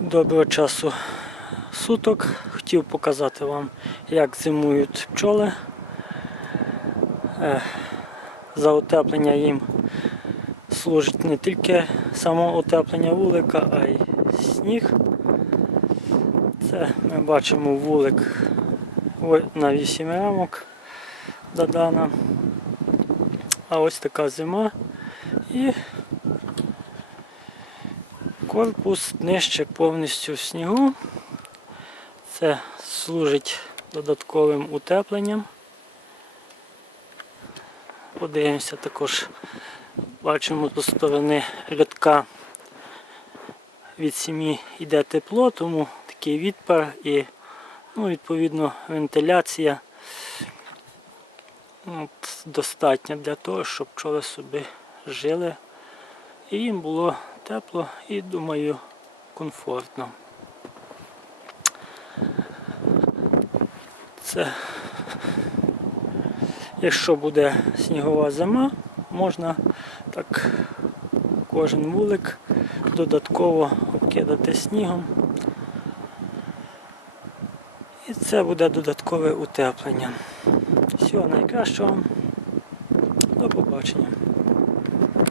Доброго часу суток. Хотів показати вам, як зимують пчоли. Е, За утеплення їм служить не тільки само утеплення вулика, а й сніг. Це ми бачимо вулик на 8 рамок додана. А ось така зима і корпус нижче повністю в снігу. Це служить додатковим утепленням. Подивимося також, бачимо до сторони рядка від сім'ї йде тепло, тому такий відпар і ну, відповідно вентиляція от, достатня для того, щоб пчоли собі жили і їм було тепло і, думаю, комфортно. Це, якщо буде снігова зима, можна так кожен вулик додатково обкидати снігом. І це буде додаткове утеплення. Всього найкращого. До побачення.